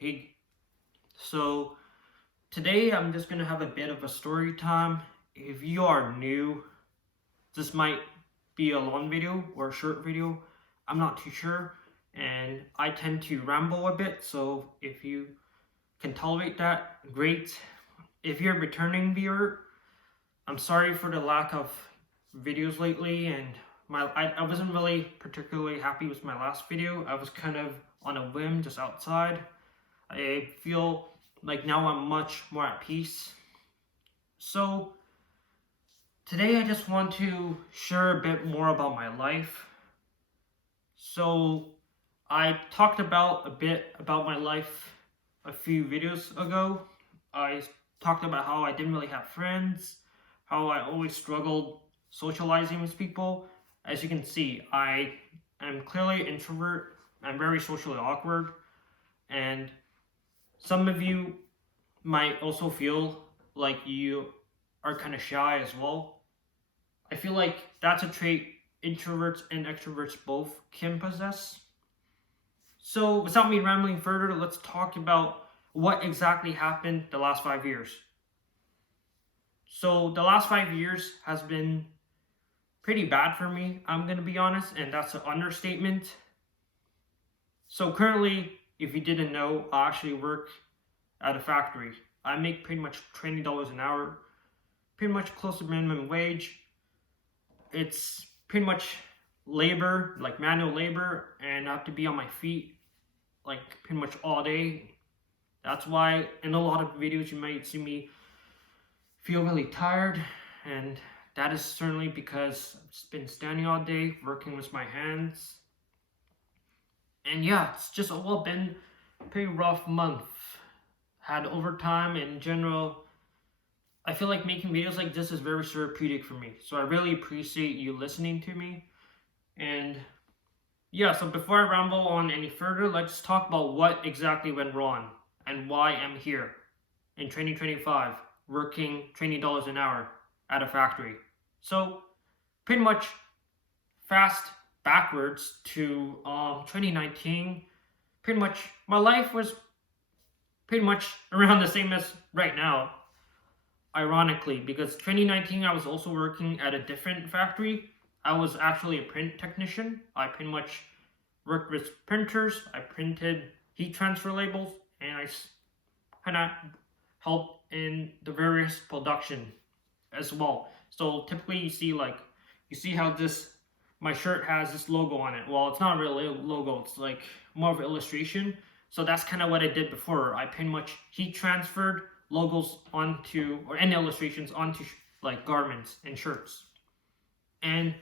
Hey, so today I'm just gonna have a bit of a story time. If you are new, this might be a long video or a short video. I'm not too sure, and I tend to ramble a bit. So if you can tolerate that, great. If you're a returning viewer, I'm sorry for the lack of videos lately, and I wasn't really particularly happy with my last video. I was kind of on a whim, just outside. I feel like now I'm much more at peace. So today I just want to share a bit more about my life. So I talked about a bit about my life a few videos ago. I talked about how I didn't really have friends, how I always struggled socializing with people. As you can see, I am clearly an introvert. I'm very socially awkward, and some of you might also feel like you are kind of shy as well. I feel like that's a trait introverts and extroverts both can possess. So, without me rambling further, let's talk about what exactly happened the last 5 years. So, the last 5 years has been pretty bad for me, I'm going to be honest, and that's an understatement. So, currently, if you didn't know, I actually work at a factory. I make pretty much $20 an hour, pretty much close to minimum wage. It's pretty much labor, like manual labor, and I have to be on my feet like pretty much all day. That's why in a lot of videos you might see me feel really tired, and that is certainly because I've just been standing all day working with my hands. And yeah, it's just all been a pretty rough month. Had overtime in general. I feel like making videos like this is very therapeutic for me. So I really appreciate you listening to me. And yeah, so before I ramble on any further, let's talk about what exactly went wrong and why I'm here in 2025 working $20 an hour at a factory. So pretty much fast backwards to 2019. Pretty much my life was pretty much around the same as right now, ironically, because 2019 I was also working at a different factory. I was actually a print technician. I pretty much worked with printers. I printed heat transfer labels, and I kind of helped in the various production as well. So typically you see how this my shirt has this logo on it. Well, it's not really a logo. It's like more of an illustration. So that's kind of what I did before. I pretty much heat transferred logos onto or any illustrations onto like garments and shirts. And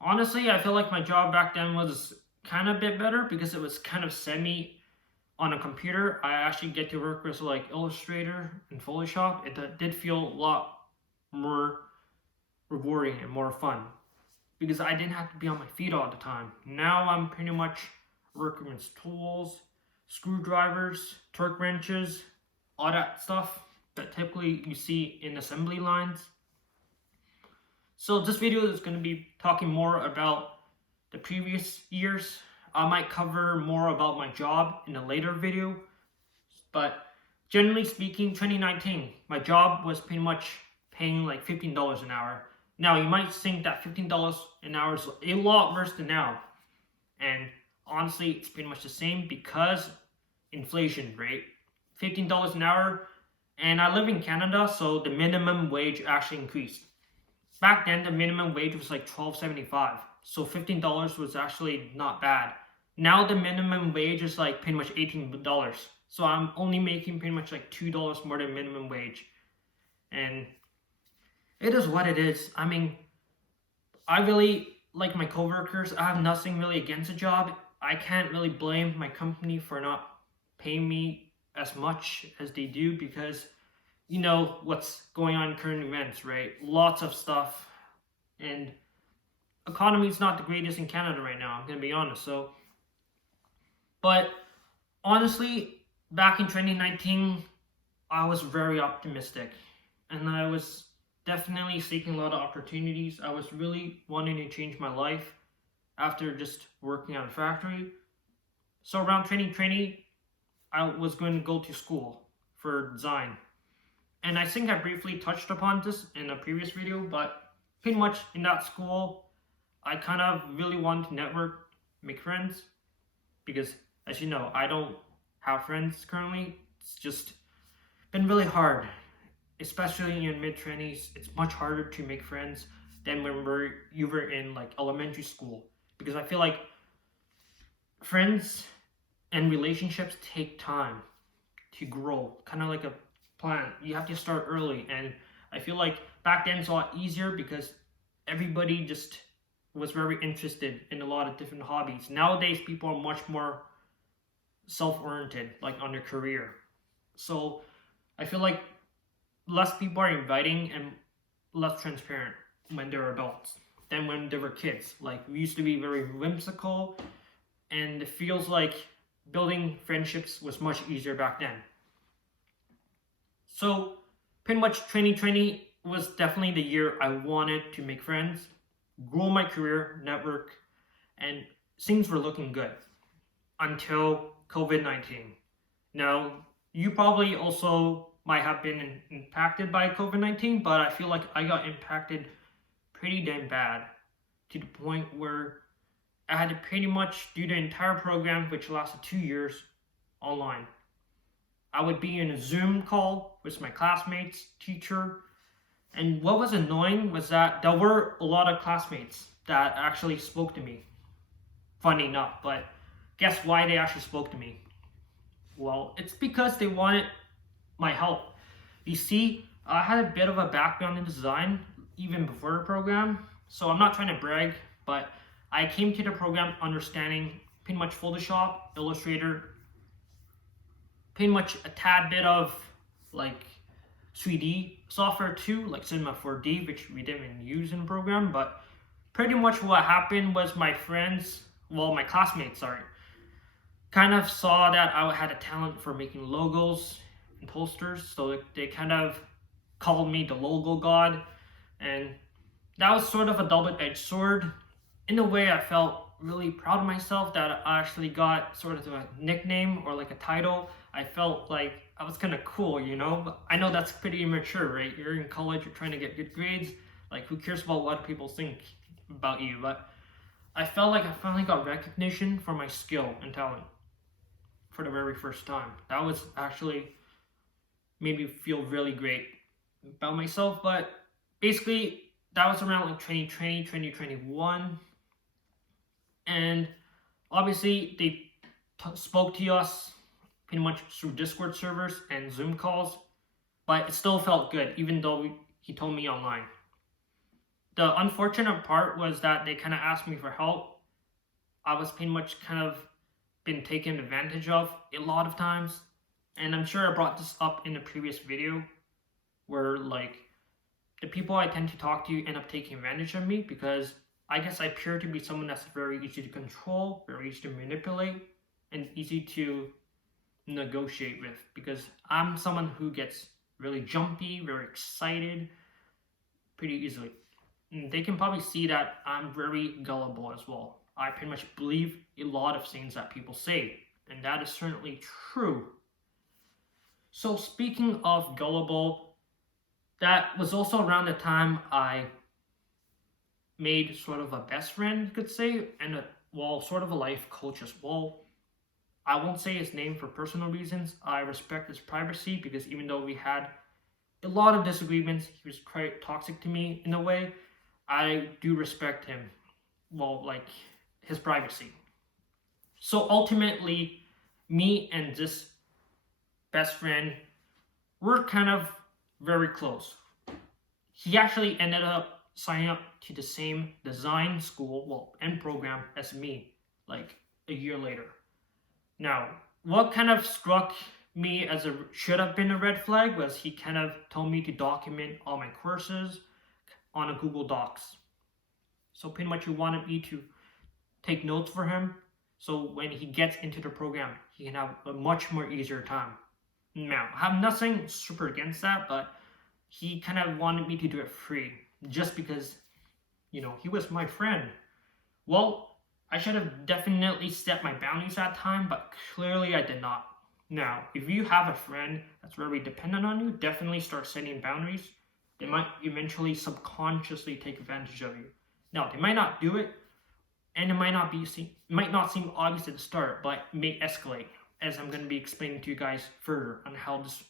honestly, I feel like my job back then was kind of a bit better because it was kind of semi on a computer. I actually get to work with like Illustrator and Photoshop. It did feel a lot more rewarding and more fun because I didn't have to be on my feet all the time. Now I'm pretty much working with tools, screwdrivers, torque wrenches, all that stuff that typically you see in assembly lines. So this video is going to be talking more about the previous years. I might cover more about my job in a later video, but generally speaking, 2019, my job was pretty much paying like $15 an hour. Now you might think that $15 an hour is a lot worse than now, and honestly, it's pretty much the same because inflation rate. $15 an hour, and I live in Canada, so the minimum wage actually increased. Back then, the minimum wage was like $12.75, so $15 was actually not bad. Now the minimum wage is like pretty much $18, so I'm only making pretty much like $2 more than minimum wage, and it is what it is. I mean, I really like my coworkers. I have nothing really against the job. I can't really blame my company for not paying me as much as they do because you know what's going on in current events, right? Lots of stuff, and economy is not the greatest in Canada right now. I'm gonna be honest. So, but honestly, back in 2019, I was very optimistic, and I was definitely seeking a lot of opportunities. I was really wanting to change my life after just working at a factory. So around 2020, I was going to go to school for design. And I think I briefly touched upon this in a previous video, but pretty much in that school, I kind of really wanted to network, make friends, because as you know, I don't have friends currently. It's just been really hard, especially in mid 20s. It's much harder to make friends than when you were in like elementary school, because I feel like friends and relationships take time to grow, kind of like a plant. You have to start early, and I feel like back then it's a lot easier because everybody just was very interested in a lot of different hobbies. Nowadays, people are much more self-oriented, like on their career. So I feel like less people are inviting and less transparent when they're adults than when they were kids. Like we used to be very whimsical, and it feels like building friendships was much easier back then. So pretty much 2020 was definitely the year I wanted to make friends, grow my career, network, and things were looking good until COVID-19. Now, you probably also might have been impacted by COVID-19, but I feel like I got impacted pretty damn bad to the point where I had to pretty much do the entire program, which lasted 2 years, online. I would be in a Zoom call with my classmates, teacher, and what was annoying was that there were a lot of classmates that actually spoke to me. Funny enough, but guess why they actually spoke to me? Well, it's because they wanted my help. You see, I had a bit of a background in design even before the program, so I'm not trying to brag, but I came to the program understanding pretty much Photoshop, Illustrator, pretty much a tad bit of like 3D software too, like Cinema 4D, which we didn't use in the program, but pretty much what happened was my classmates, sorry, kind of saw that I had a talent for making logos and posters, so they kind of called me the logo god, and that was sort of a double-edged sword. In a way, I felt really proud of myself that I actually got sort of a nickname or like a title. I felt like I was kind of cool, you know? But I know that's pretty immature, right? You're in college, you're trying to get good grades. Like, who cares about what people think about you? But I felt like I finally got recognition for my skill and talent for the very first time. That was actually made me feel really great about myself. But basically, that was around like 2020, 2021. And obviously, they spoke to us pretty much through Discord servers and Zoom calls, but it still felt good, even though he told me online. The unfortunate part was that they kind of asked me for help. I was pretty much kind of been taken advantage of a lot of times, and I'm sure I brought this up in a previous video, where like the people I tend to talk to end up taking advantage of me because I guess I appear to be someone that's very easy to control, very easy to manipulate, and easy to negotiate with, because I'm someone who gets really jumpy, very excited pretty easily. And they can probably see that I'm very gullible as well. I pretty much believe a lot of things that people say, and that is certainly true. So speaking of gullible, that was also around the time I made sort of a best friend, you could say, and sort of a life coach as well. I won't say his name for personal reasons. I respect his privacy because even though we had a lot of disagreements, he was quite toxic to me in a way. I do respect him, like his privacy. So ultimately, me and this best friend were kind of very close. He actually ended up signing up to the same design school, and program as me, like a year later. Now, what kind of struck me as should have been a red flag was he kind of told me to document all my courses on a Google Docs. So pretty much he wanted me to take notes for him, so when he gets into the program, he can have a much more easier time. Now, I have nothing super against that, but he kind of wanted me to do it free, just because, he was my friend. Well, I should have definitely set my boundaries that time, but clearly I did not. Now, if you have a friend that's very dependent on you, definitely start setting boundaries. They might eventually subconsciously take advantage of you. Now, they might not do it, and might not seem obvious at the start, but it may escalate, as I'm going to be explaining to you guys further on how this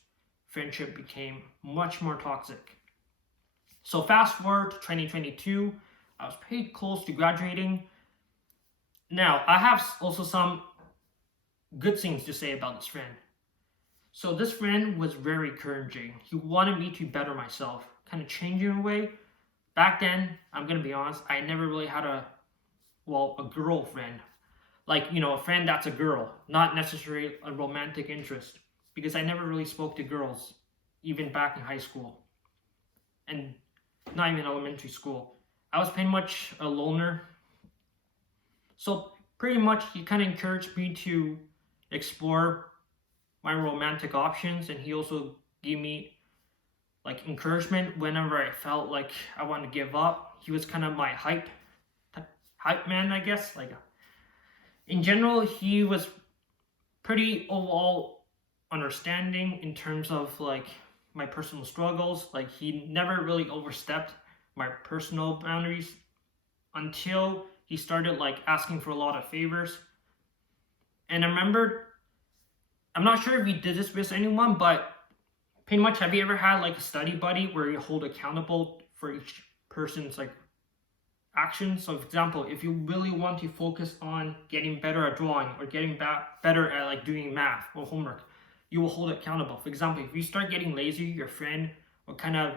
friendship became much more toxic. So fast forward to 2022, I was pretty close to graduating. Now, I have also some good things to say about this friend. So this friend was very encouraging. He wanted me to better myself, kind of change in a way. Back then, I'm gonna be honest, I never really had a girlfriend. Like, a friend that's a girl, not necessarily a romantic interest. Because I never really spoke to girls, even back in high school. And not even elementary school. I was pretty much a loner. So pretty much he kind of encouraged me to explore my romantic options, and he also gave me like encouragement whenever I felt like I wanted to give up. He was kind of my hype man, I guess. Like in general, he was pretty overall understanding in terms of like my personal struggles. Like he never really overstepped my personal boundaries until he started like asking for a lot of favors. And I remembered, I'm not sure if he did this with anyone, but pretty much, have you ever had like a study buddy where you hold accountable for each person's like actions? So for example, if you really want to focus on getting better at drawing or getting better at like doing math or homework, you will hold accountable. For example, if you start getting lazy, your friend will kind of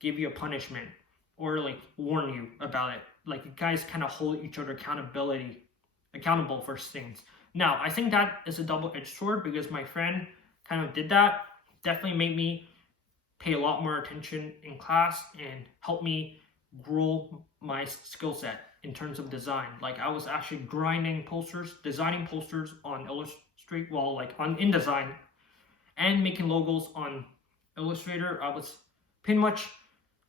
give you a punishment or like warn you about it. Like you guys kind of hold each other accountable for things. Now, I think that is a double-edged sword because my friend kind of did that. Definitely made me pay a lot more attention in class and helped me grow my skill set in terms of design. Like I was actually designing posters on Illustrator, like on InDesign, and making logos on Illustrator. I was pretty much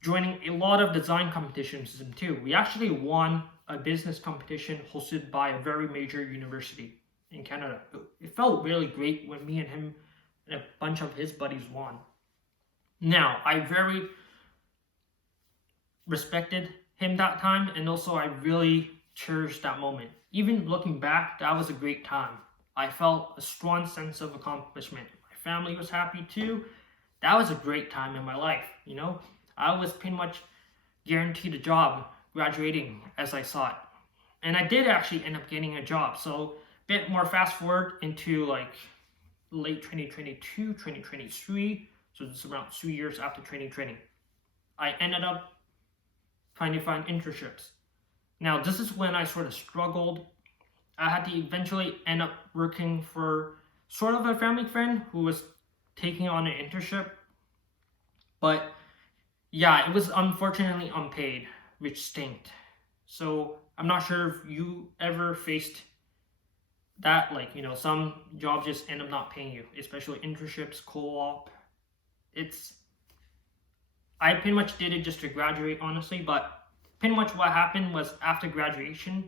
joining a lot of design competitions too. We actually won a business competition hosted by a very major university in Canada. It felt really great when me and him and a bunch of his buddies won. Now, I very respected him that time, and also I really cherished that moment. Even looking back, that was a great time. I felt a strong sense of accomplishment. My family was happy too. That was a great time in my life, I was pretty much guaranteed a job graduating as I saw it. And I did actually end up getting a job. So a bit more fast forward into like late 2022, 2023. So it's around 2 years after 2020. I ended up trying to find internships. Now, this is when I sort of struggled. I had to eventually end up working for sort of a family friend who was taking on an internship. But yeah, it was unfortunately unpaid, which stinked. So I'm not sure if you ever faced that, like, some jobs just end up not paying you, especially internships, co-op. I pretty much did it just to graduate, honestly, but pretty much what happened was after graduation,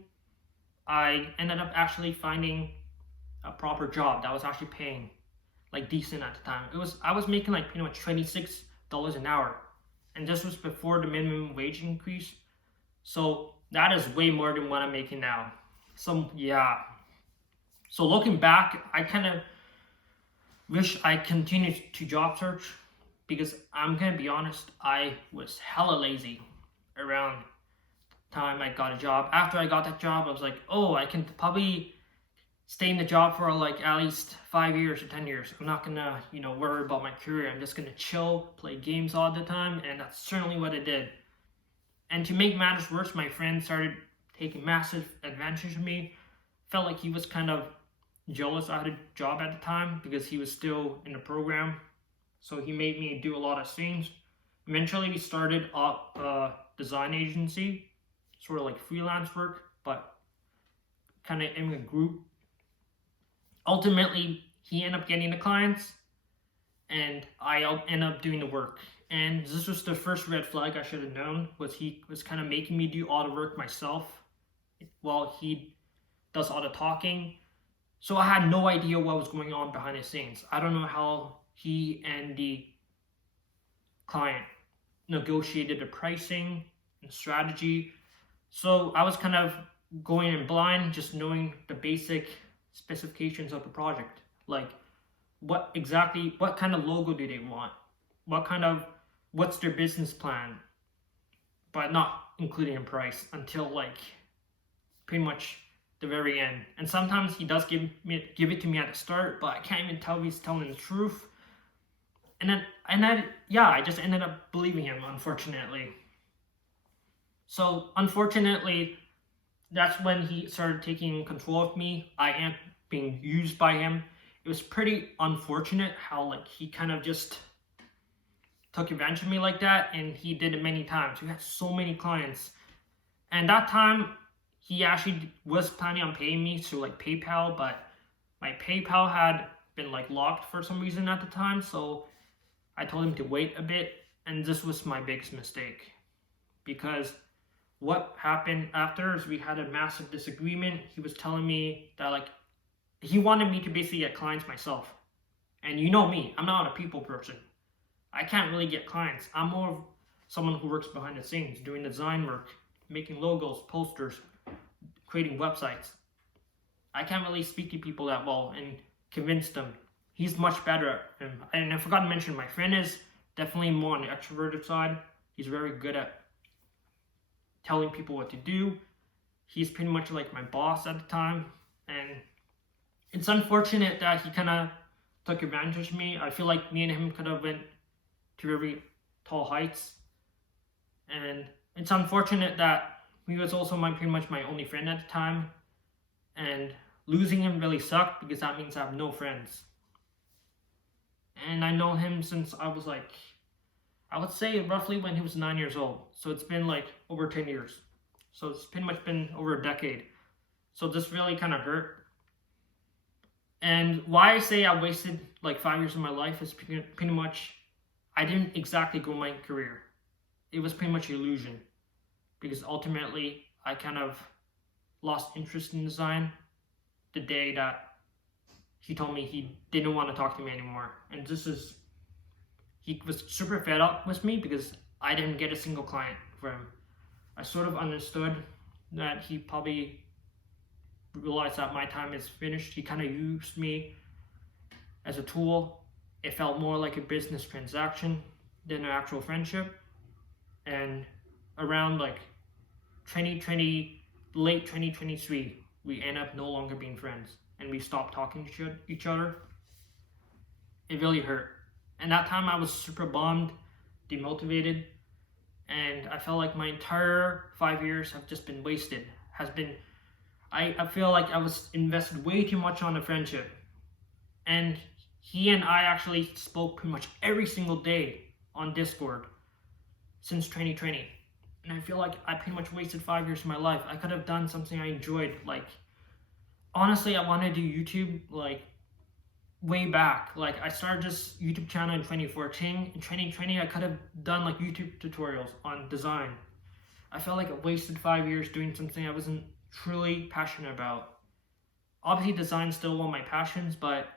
I ended up actually finding a proper job that was actually paying like decent at the time. I was making like pretty much $26 an hour, and this was before the minimum wage increase. So that is way more than what I'm making now. So yeah. So looking back, I kind of wish I continued to job search because I'm gonna be honest, I was hella lazy around the time I got a job. After I got that job, I was like, oh, I can probably stay in the job for like at least 5 years or 10 years. I'm not gonna, worry about my career. I'm just gonna chill, play games all the time, and that's certainly what I did. And to make matters worse, my friend started taking massive advantage of me. Felt like he was kind of jealous I had a job at the time because he was still in the program. So he made me do a lot of things. Eventually, we started up a design agency, sort of like freelance work, but kind of in a group. Ultimately, he ended up getting the clients, and I ended up doing the work. And this was the first red flag I should have known, was he was kind of making me do all the work myself while he does all the talking. So I had no idea what was going on behind the scenes. I don't know how he and the client negotiated the pricing and strategy. So I was kind of going in blind, just knowing the basic specifications of the project. Like what kind of logo do they want? What's their business plan? But not including a price until like pretty much the very end. And sometimes he does give it to me at the start, but I can't even tell if he's telling the truth. I just ended up believing him, unfortunately. So unfortunately, that's when he started taking control of me. I am being used by him. It was pretty unfortunate how like he kind of just took advantage of me like that, and he did it many times. We had so many clients, and that time he actually was planning on paying me through like PayPal, but my PayPal had been like locked for some reason at the time, so I told him to wait a bit, and this was my biggest mistake, because what happened after is we had a massive disagreement. He was telling me that like he wanted me to basically get clients myself, and you know me, I'm not a people person. I can't really get clients. I'm more of someone who works behind the scenes, doing design work, making logos, posters, creating websites. I can't really speak to people that well and convince them. He's much better. And I forgot to mention, my friend is definitely more on the extroverted side. He's very good at telling people what to do. He's pretty much like my boss at the time. And it's unfortunate that he kind of took advantage of me. I feel like me and him could have went to very tall heights. And it's unfortunate that he was also pretty much my only friend at the time. And losing him really sucked, because that means I have no friends. And I know him since I was like, I would say roughly when he was 9 years old. So it's been like over 10 years. So it's pretty much been over a decade. So this really kind of hurt. And why I say I wasted like 5 years of my life is pretty much, I didn't exactly grow my career. It was pretty much illusion, because ultimately I kind of lost interest in design the day that he told me he didn't want to talk to me anymore. And he was super fed up with me because I didn't get a single client for him. I sort of understood that he probably realized that my time is finished. He kind of used me as a tool. It felt more like a business transaction than an actual friendship. And around like 2020, late 2023, we end up no longer being friends, and we stopped talking to each other. It really hurt. And that time I was super bummed, demotivated, and I felt like my entire 5 years have just been wasted. I feel like I was invested way too much on the friendship. And he and I actually spoke pretty much every single day on Discord since 2020. And I feel like I pretty much wasted 5 years of my life. I could have done something I enjoyed. Like, honestly, I wanted to do YouTube like way back. Like, I started this YouTube channel in 2014. In 2020, I could have done like YouTube tutorials on design. I felt like I wasted 5 years doing something I wasn't truly passionate about. Obviously, design's still one of my passions, but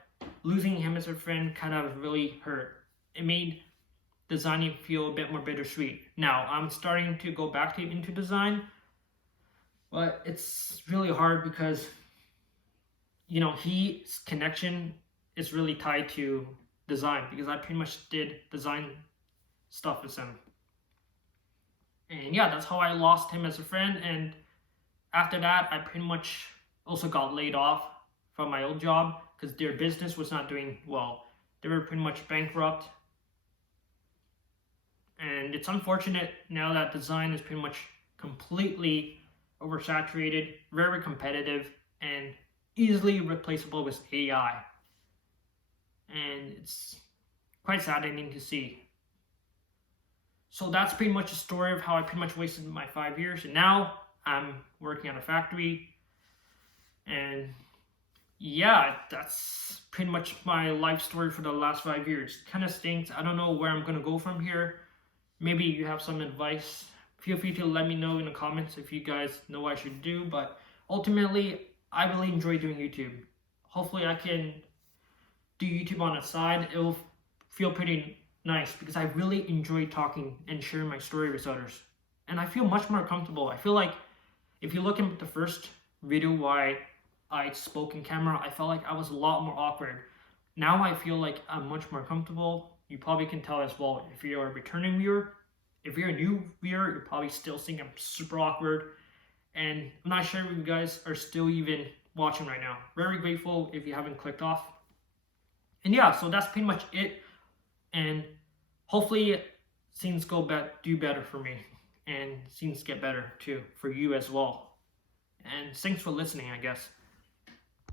losing him as a friend kind of really hurt. It made designing feel a bit more bittersweet. Now, I'm starting to go back into design, but it's really hard because, you know, his connection is really tied to design, because I pretty much did design stuff with him. And yeah, that's how I lost him as a friend. And after that, I pretty much also got laid off from my old job because their business was not doing well. They were pretty much bankrupt. And it's unfortunate now that design is pretty much completely oversaturated, very competitive, and easily replaceable with AI. And it's quite saddening to see. So that's pretty much a story of how I pretty much wasted my 5 years. And now I'm working at a factory. And yeah, that's pretty much my life story for the last 5 years. Kind of stinks. I don't know where I'm going to go from here. Maybe you have some advice. Feel free to let me know in the comments if you guys know what I should do. But ultimately, I really enjoy doing YouTube. hopefully I can do YouTube on the side. It will feel pretty nice because I really enjoy talking and sharing my story with others. And I feel much more comfortable. I feel like if you look at the first video why I spoke in camera, I felt like I was a lot more awkward. Now I feel like I'm much more comfortable. You probably can tell as well if you're a returning viewer. If you're a new viewer, you're probably still think I'm super awkward. And I'm not sure if you guys are still even watching right now. Very grateful if you haven't clicked off. And yeah, so that's pretty much it. And hopefully things do better for me. And things get better too for you as well. And thanks for listening, I guess.